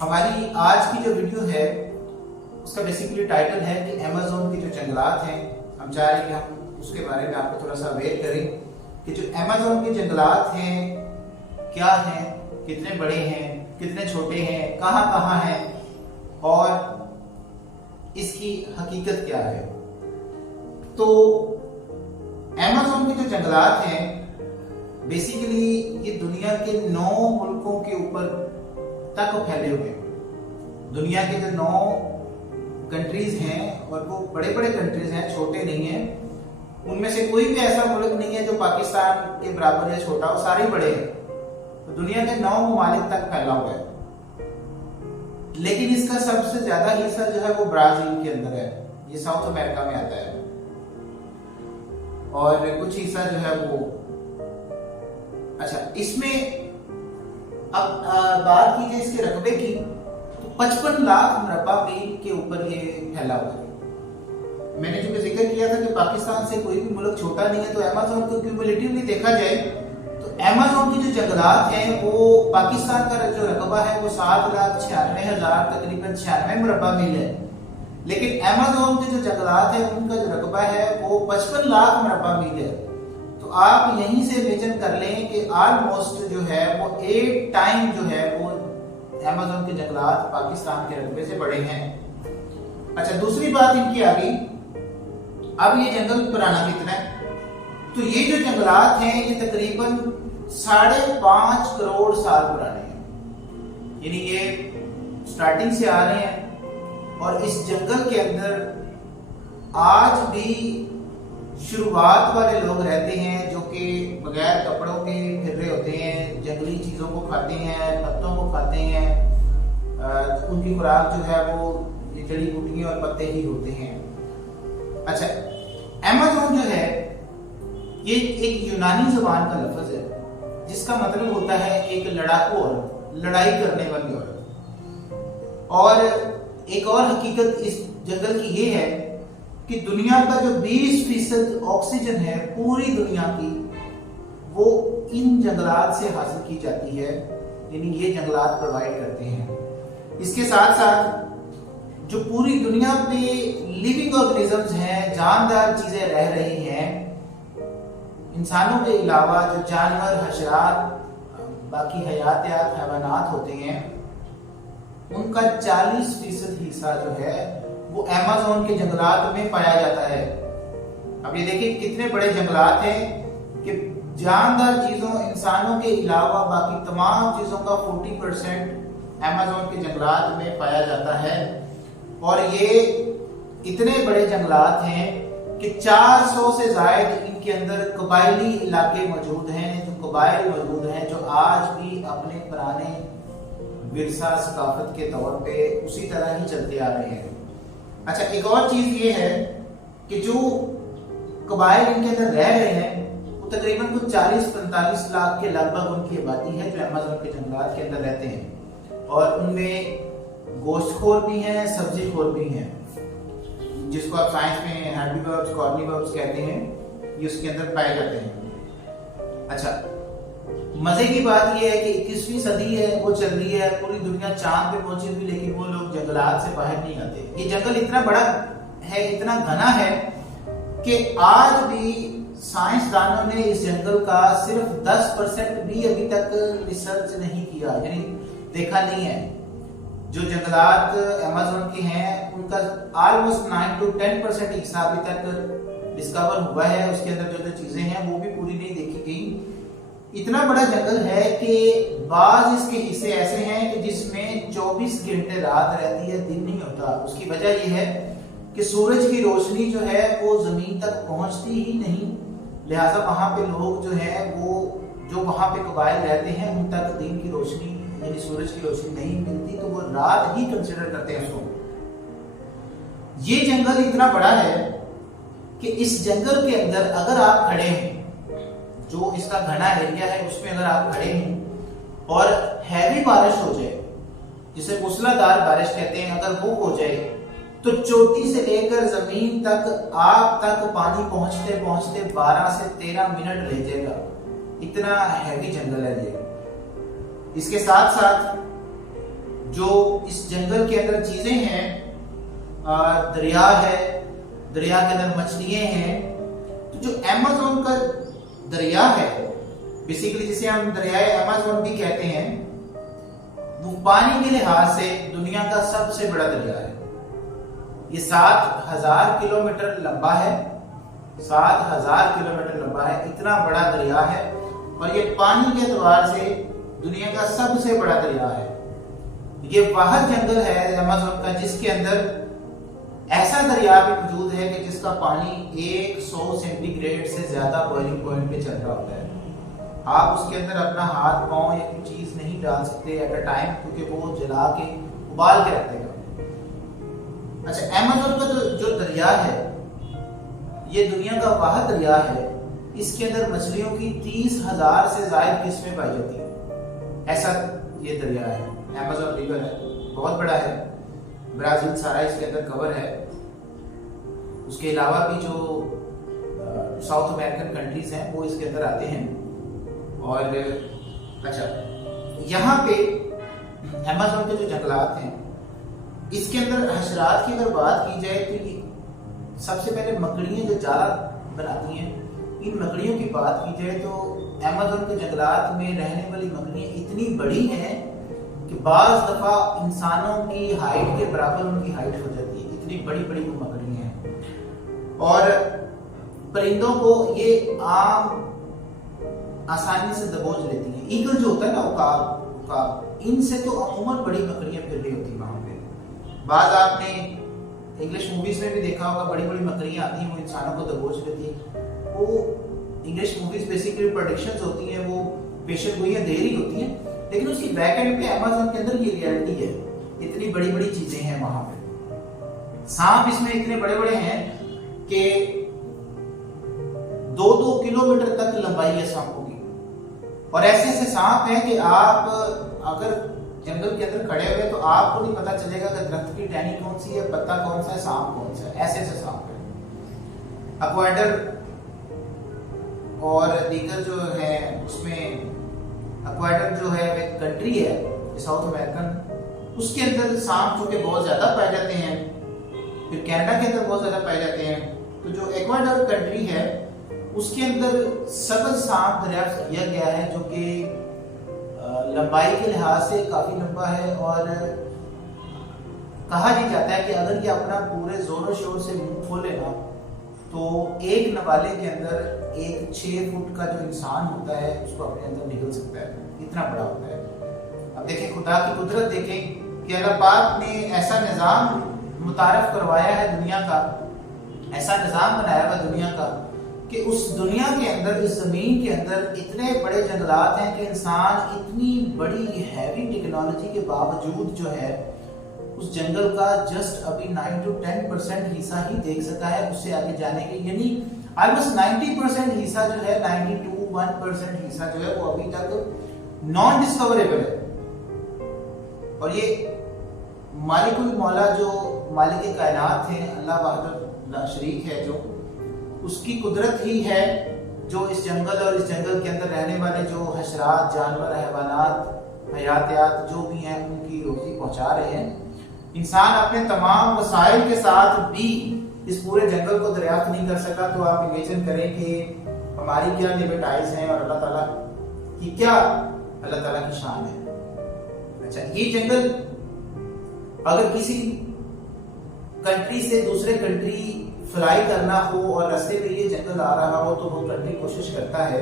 हमारी आज की जो वीडियो है उसका बेसिकली टाइटल है कि अमेज़न के जो जंगलात हैं, हम चाह रहे हैं कि हम उसके बारे में आपको थोड़ा सा अवेयर करें कि जो अमेज़न के जंगलात हैं क्या हैं, कितने बड़े हैं, कितने छोटे हैं, कहाँ कहाँ हैं और इसकी हकीकत क्या है। तो अमेज़न के जो जंगलात हैं बेसिकली ये दुनिया के 9 मुल्कों के ऊपर तक फैले हुए हैं। दुनिया के जो 9 कंट्रीज हैं और वो बड़े बड़े कंट्रीज हैं, छोटे नहीं हैं। उनमें से कोई भी ऐसा मुल्क नहीं है जो पाकिस्तान के बराबर या छोटा हो, सारे बड़े हैं। तो दुनिया के 9 ममालिक तक फैला हुआ है। लेकिन इसका सबसे ज्यादा हिस्सा जो है वो ब्राजील के अंदर है, ये साउथ अमेरिका में आता है। और कुछ हिस्सा जो है वो इसमें अब बात की जाए इसके रकबे की, तो 55 लाख मुरब्बा मील के ऊपर ये फैला हुआ है। मैंने जो जिक्र किया था कि पाकिस्तान से कोई भी मुल्क छोटा नहीं है, तो अमेज़न को क्यूमुलेटिवली देखा जाए तो अमेज़न की जो जंगलात हैं वो पाकिस्तान का जो रकबा है वो 7,96,000 तकरीबन 96 मुरब्बा मील है। लेकिन अमेज़न के जो जंगलात हैं उनका जो रकबा है वो 55 लाख मुरब्बा मील है। तो आप यहीं से इमेजिन कर लें कि ऑलमोस्ट जो है वो 8 टाइम जो है वो अमेज़न के जंगलात पाकिस्तान के रकबे से बड़े हैं। अच्छा, दूसरी बात इनकी आ गई, अब ये जंगल पुराना कितना है? तो ये जो जंगलात हैं ये तकरीबन 5.5 करोड़ साल पुराने हैं। यानी ये स्टार्टिंग से आ रहे हैं और इस जंगल के अंदर आज भी शुरुआत वाले लोग रहते हैं जो कि बगैर कपड़ों के फिर रहे होते हैं, जंगली चीजों को खाते हैं, पत्तों को खाते हैं। उनकी खुराक जो है वो ये जड़ी बूटियां और पत्ते ही होते हैं। अच्छा, अमेज़न जो है ये एक यूनानी जुबान का लफ्ज है जिसका मतलब होता है एक लड़ाकू औरत, लड़ाई करने वाली औरत। और एक और हकीकत इस जंगल की ये है कि दुनिया का जो 20% ऑक्सीजन है पूरी दुनिया की वो इन जंगलात से हासिल की जाती है, यानी ये जंगलात प्रोवाइड करते हैं। इसके साथ साथ जो पूरी दुनिया पे लिविंग ऑर्गेनिजम्स हैं, जानदार चीजें रह रही हैं, इंसानों के अलावा जो जानवर, हशरात, बाकी हयातियात, हैवानात होते हैं, उनका 40% हिस्सा जो है वो अमेज़न के जंगलात में पाया जाता है। अब ये देखिए कितने बड़े जंगलात हैं कि जानदार चीजों, इंसानों के अलावा बाकी तमाम चीजों का 40% अमेज़न के जंगलात में पाया जाता है। और ये इतने बड़े जंगलात हैं कि 400 से ज्यादा इनके अंदर कबायली इलाके मौजूद हैं, जो कबाइल मौजूद हैं जो आज भी अपने पुराने विरसा सकाफत के तौर पे उसी तरह ही चलते आ रहे हैं। अच्छा, एक और चीज ये है कि जो कबाइल इनके अंदर रह रहे हैं वो तकरीबन कुछ 40-45 लाख के लगभग उनकी आबादी है जो अमेज़न के जंगलात के अंदर रहते हैं। और उनमें गोश्तखोर भी हैं, सब्जीखोर भी हैं, जिसको आप साइंस में हर्बीवर्ब्स, कॉर्नीवर्ब्स कहते हैं, ये उसके अंदर पाए जाते हैं। अच्छा, मजे की बात यह है कि 21वीं सदी है, वो चल रही है, पूरी दुनिया चांद पे पहुंची हुई, लेकिन वो लोग जंगलात से बाहर नहीं आते। ये जंगल इतना बड़ा है, इतना घना है कि आज भी साइंसदानों ने इस जंगल का सिर्फ 10% भी अभी तक रिसर्च नहीं किया, यानी देखा नहीं है। जो जंगलात अमेज़न के हैं उनका ऑलमोस्ट 9 to 10% हिस्सा अभी तक डिस्कवर हुआ है। उसके अंदर जो जो चीजें हैं वो भी पूरी नहीं देखी गई। इतना बड़ा जंगल है कि बाज इसके हिस्से ऐसे हैं कि जिसमें 24 घंटे रात रहती है, दिन नहीं होता। उसकी वजह यह है कि सूरज की रोशनी जो है वो जमीन तक पहुंचती ही नहीं, लिहाजा वहां पे लोग जो है वो जो वहां पे कबाइल रहते हैं उन तक दिन की रोशनी यानी सूरज की रोशनी नहीं मिलती, तो वो रात ही कंसिडर करते हैं उसको। ये जंगल इतना बड़ा है कि इस जंगल के अंदर अगर आप खड़े हैं, जो इसका घना एरिया है उसमें अगर आप खड़े हैं और हैवी बारिश हो जाए, जिसे मूसलाधार बारिश कहते हैं, अगर वो हो जाए तो चोटी से लेकर जमीन तक आप तक पानी पहुंचते पहुंचते 12 से 13 मिनट ले जाएगा। इतना हैवी जंगल है ये। इसके साथ साथ جو اس جنگل کے اندر چیزیں ہیں، دریا ہے، دریا کے اندر مچھلیاں ہیں، تو جو ایمیزون کا دریا ہے بیسیکلی جسے ہم دریائے ایمیزون بھی کہتے ہیں، وہ پانی کے لحاظ سے دنیا کا سب سے بڑا دریا ہے۔ یہ 7,000 کلومیٹر لمبا ہے، 7,000 کلومیٹر لمبا ہے، اتنا بڑا دریا ہے، اور یہ پانی کے اعتبار سے دنیا کا سب سے بڑا دریا ہے۔ یہ واحد جنگل ہے ایمیزون کا جس کے اندر ایسا دریا بھی موجود ہے کہ جس کا پانی 100 سینٹی گریڈ سے زیادہ بوائلنگ پوائنٹ پہ چل رہا ہوتا ہے۔ آپ اس کے اندر اپنا ہاتھ پاؤں یا کوئی چیز نہیں ڈال سکتے ایٹ اے ٹائم، کیونکہ وہ جلا کے ابال کے رکھ دے گا۔ اچھا، ایمیزون کا جو دریا ہے یہ دنیا کا واحد دریا ہے، اس کے اندر مچھلیوں کی 30,000 سے زائد قسمیں پائی جاتی ہیں۔ ایسا یہ دریا ہے، ایمیزون ریور ہے، بہت بڑا ہے، برازیل سارا اس کے اندر کور ہے۔ اس کے علاوہ بھی جو ساؤتھ امریکن کنٹریز ہیں وہ اس کے اندر آتے ہیں۔ اور اچھا، یہاں پہ ایمیزون کے جو جنگلات ہیں اس کے اندر حشرات کی اگر بات کی جائے تو سب سے پہلے مکڑیاں جو جالا بناتی ہیں، ان مکڑیوں کی بات کی جائے تو ایمیزون کے جنگلات میں رہنے والی مکڑیاں اتنی بڑی ہیں کہ بعض دفعہ انسانوں کی ہائٹ کے برابر ان کی ہائٹ ہو جاتی ہے، اتنی بڑی بڑی وہ مکڑیاں ہیں۔ اور پرندوں کو یہ عام آسانی سے دبوچ لیتی ہیں۔ ایگل جو ہوتا ہے نا، عقاب، ان سے تو عموماً بڑی مکڑیاں پھر رہی ہوتی ہیں وہاں پہ۔ بعض آپ نے انگلش موویز میں بھی دیکھا ہوگا، بڑی بڑی مکڑیاں آتی ہیں وہ انسانوں کو دبوچ لیتی ہیں۔ وہ انگلش موویز بیسیکلی پروڈکشنز ہوتی ہیں، وہ پیشن گوئیاں دے رہی ہوتی ہیں، لیکن اس کی بیک اینڈ پہ ایمیزون کے اندر یہ ریئلٹی ہے، اتنی بڑی بڑی چیزیں ہیں وہاں پہ۔ سانپ اس میں اتنے بڑے بڑے ہیں کہ 2-2 کلومیٹر تک لمبائی ہے سانپوں کی، اور ایسے ایسے سانپ ہیں کہ آپ اگر جنگل کے اندر کھڑے ہوئے تو آپ کو نہیں پتا چلے گا کہ درخت کی ٹہنی کون سی ہے، پتا کون سا ہے، سانپ کون سا ہے، ایسے ایسے سانپ ہیں۔ اکوائڈر اور دیگر جو ہے، اس میں اکوائڈر جو ہے ایک کنٹری ہے ساؤتھ امریکن، اس کے اندر سانپ چونکہ بہت زیادہ پائے جاتے ہیں، پھر کینیڈا کے اندر بہت زیادہ پائے جاتے ہیں، تو جو ایکواڈور کنٹری ہے اس کے اندر سبز سانپ دریافت کیا گیا ہے جو کہ لمبائی کے لحاظ سے کافی لمبا ہے، اور کہا یہ جاتا ہے کہ اگر یہ اپنا پورے زور و شور سے منہ کھولے نا تو ایک نوالے کے اندر ایک 6 فٹ کا جو انسان ہوتا ہے اس کو اپنے اندر نکل سکتا ہے، اتنا بڑا ہوتا ہے۔ اب دیکھیں خدا کی قدرت، دیکھیں کہ اللہ پاک نے ایسا نظام متعارف کروایا ہے دنیا کا، ایسا نظام بنایا ہوا دنیا کا کہ اس دنیا کے اندر، اس زمین کے اندر اتنے بڑے جنگلات ہیں کہ انسان اتنی بڑی ہیوی ٹیکنالوجی کے باوجود جو ہے اس جنگل کا جسٹ ابھی 9 to 10% حصہ ہی دیکھ سکا ہے، اس سے آگے جانے کے، یعنی آلموسٹ 90% حصہ جو ہے، 92% حصہ جو ہے وہ ابھی تک نان ڈسکوریبل ہے۔ اور یہ مالک المولا جو مالک کائنات ہیں، اللہ وحدہ لا شریک ہے، جو اس کی قدرت ہی ہے جو اس جنگل اور اس جنگل کے اندر رہنے والے جو حشرات، جانور، حیوانات، حیاتیات جو بھی ہیں ان کی روزی پہنچا رہے ہیں۔ انسان اپنے تمام وسائل کے ساتھ بھی اس پورے جنگل کو دریافت نہیں کر سکا، تو آپ امیجن کریں کہ ہماری کیا لمٹائز ہیں اور اللہ تعالیٰ کی کیا، اللہ تعالیٰ کی شان ہے۔ اچھا، یہ جنگل اگر کسی کنٹری سے دوسرے کنٹری فلائی کرنا ہو اور راستے میں یہ جنگل آ رہا ہو تو وہ کنٹری کوشش کرتا ہے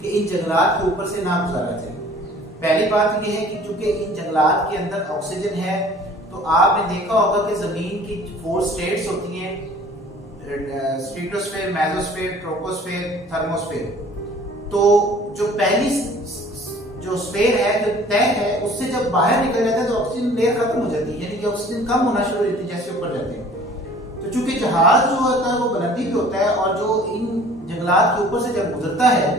کہ ان جنگلات کے اوپر سے نہ گزارا جائے۔ پہلی بات یہ ہے کہ چونکہ ان جنگلات کے اندر آکسیجن ہے، تو آپ نے دیکھا ہوگا کہ زمین کی 4 سٹیٹس ہوتی ہیں، اسٹریٹوسفیئر، میزوسفیئر، ٹروپوسفیئر، تھرموسفیئر۔ تو جو پہلی جو سفیئر ہے، جو طے ہے، اس سے جب باہر نکل جاتا ہے تو آکسیجن لیئر ختم ہو جاتی ہے، یعنی کہ آکسیجن کم ہونا شروع ہو جاتی ہے جیسے اوپر جاتے ہیں۔ تو چونکہ جہاز جو ہوتا ہے وہ بلندی پہ ہوتا ہے، اور جو ان جنگلات کے اوپر سے جب گزرتا ہے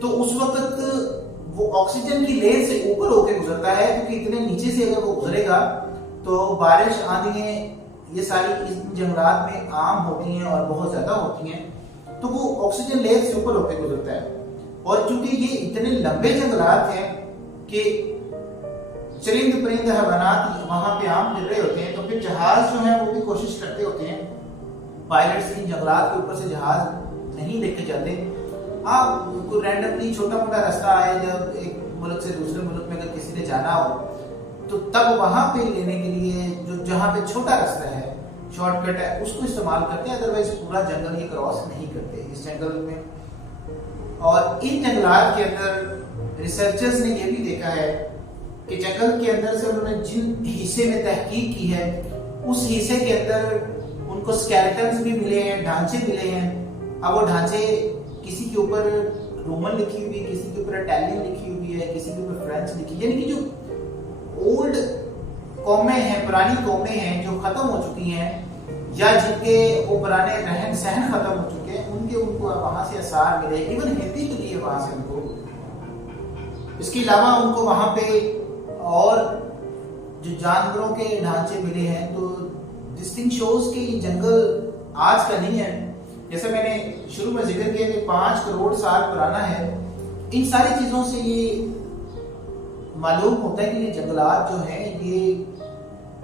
تو اس وقت وہ آکسیجن کی لیئر سے اوپر ہو کے گزرتا ہے، کیونکہ اتنے نیچے سے اگر وہ گزرے گا تو بارش، آندھیاں، یہ ساری ان جنگلات میں عام ہوتی ہیں اور بہت زیادہ ہوتی ہیں، تو وہ آکسیجن لیئر سے اوپر ہو کے گزرتا ہے۔ اور چونکہ یہ اتنے لمبے جنگلات ہیں کہ चरिंद परिंद हैवानात वहां पे आम फिर रहे होते हैं, तो फिर जहाज जो है वो भी कोशिश करते होते हैं, पायलट्स इन जंगलात के ऊपर से जहाज नहीं लेके जाते। आप कोई रैंडमली छोटा मोटा रास्ता आए, जब एक मुल्क से दूसरे मुल्क में अगर किसी ने जाना हो तो तब वहां पे लेने के लिए जो जहां पे छोटा रास्ता है, शॉर्टकट है, उसको इस्तेमाल करते हैं, अदरवाइज पूरा जंगल ये क्रॉस नहीं करते इस जंगल में। और इन जंगलात के अंदर रिसर्चर्स ने ये भी देखा है कि जंगल के अंदर से उन्होंने जिन हिस्से में तहकीक की है उस हिस्से के अंदर उनको स्केलेटन्स भी मिले हैं, ढांचे मिले हैं। अब वो ढांचे किसी के ऊपर रोमन लिखी हुई, किसी के ऊपर इटालियन लिखी हुई है, किसी के ऊपर फ्रेंच लिखी, यानी कि जो ओल्ड कौमें हैं, पुरानी कौमें हैं जो खत्म हो चुकी हैं या जिनके वो पुराने रहन सहन खत्म हो चुके हैं, उनको वहां से आसार मिले। इवन हिंदी मिली है वहां से उनको। इसके अलावा उनको वहां पे और जो जानवरों के ढांचे मिले हैं। तो दिस थिंग शोज कि ये जंगल आज का नहीं है। जैसे मैंने शुरू में जिक्र किया कि 5 करोड़ साल पुराना है। इन सारी चीजों से ये मालूम होता है कि ये जंगलात जो हैं ये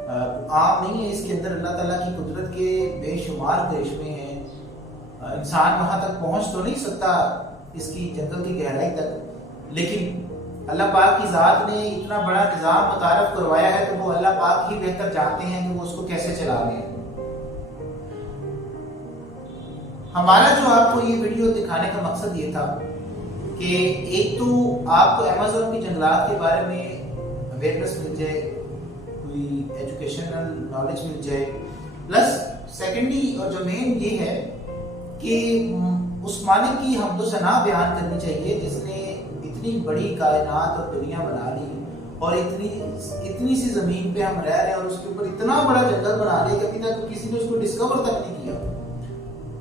आम नहीं है। इसके अंदर अल्लाह ताला की कुदरत के बेशुमार करिश्मे हैं। इंसान वहां तक पहुंच तो नहीं सकता इसकी जंगल की गहराई तक, लेकिन अल्लाह पाक की जात ने इतना बड़ा निजाम मुतारफ करवाया है तो वो अल्लाह पाक ही बेहतर जानते हैं कि वो उसको कैसे चला रहे हैं। हमारा जो आपको ये वीडियो दिखाने का मकसद ये था कि एक तो आपको अमेज़न की जंगलात के बारे में अवेयरनेस मिल जाए, कोई एजुकेशनल नॉलेज मिल जाए, प्लस सेकेंडली और जो मेन ये है कि उस मालिक की हमदो सना बयान करनी चाहिए जिसने इतनी बड़ी कायनात और दुनिया बना ली और इतनी सी जमीन पे हम रह रहे हैं और उसके ऊपर इतना बड़ा जंगल बना लिया कि अभी तक किसी ने उसको डिस्कवर तक नहीं किया।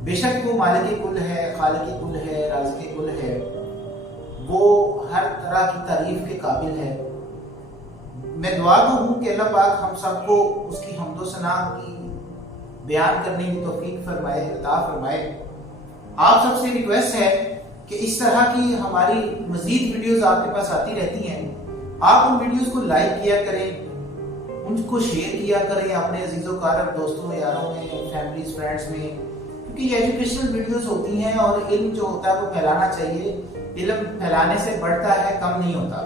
बेशक वो मालिक कुल है, खालिक कुल है, राज़िक कुल है, वो हर तरह की तारीफ के काबिल है। मैं दुआ तो हूँ कि अल्लाह पाक हम सबको उसकी हम्दो सना की बयान करने की तौफीक फरमाए, अता फरमाए। आप सबसे रिक्वेस्ट है कि इस तरह की हमारी मजीद वीडियोस आपके पास आती रहती हैं। आप उन वीडियोस को लाइक किया करें, उनको शेयर किया करें अपने अजीजों कारब दोस्तों यारों में, फैमिलीज फ्रेंड्स में, क्योंकि ये एजुकेशनल वीडियोस होती हैं और इल्म जो होता है वो फैलाना चाहिए। इल्म फैलाने से बढ़ता है, कम नहीं होता।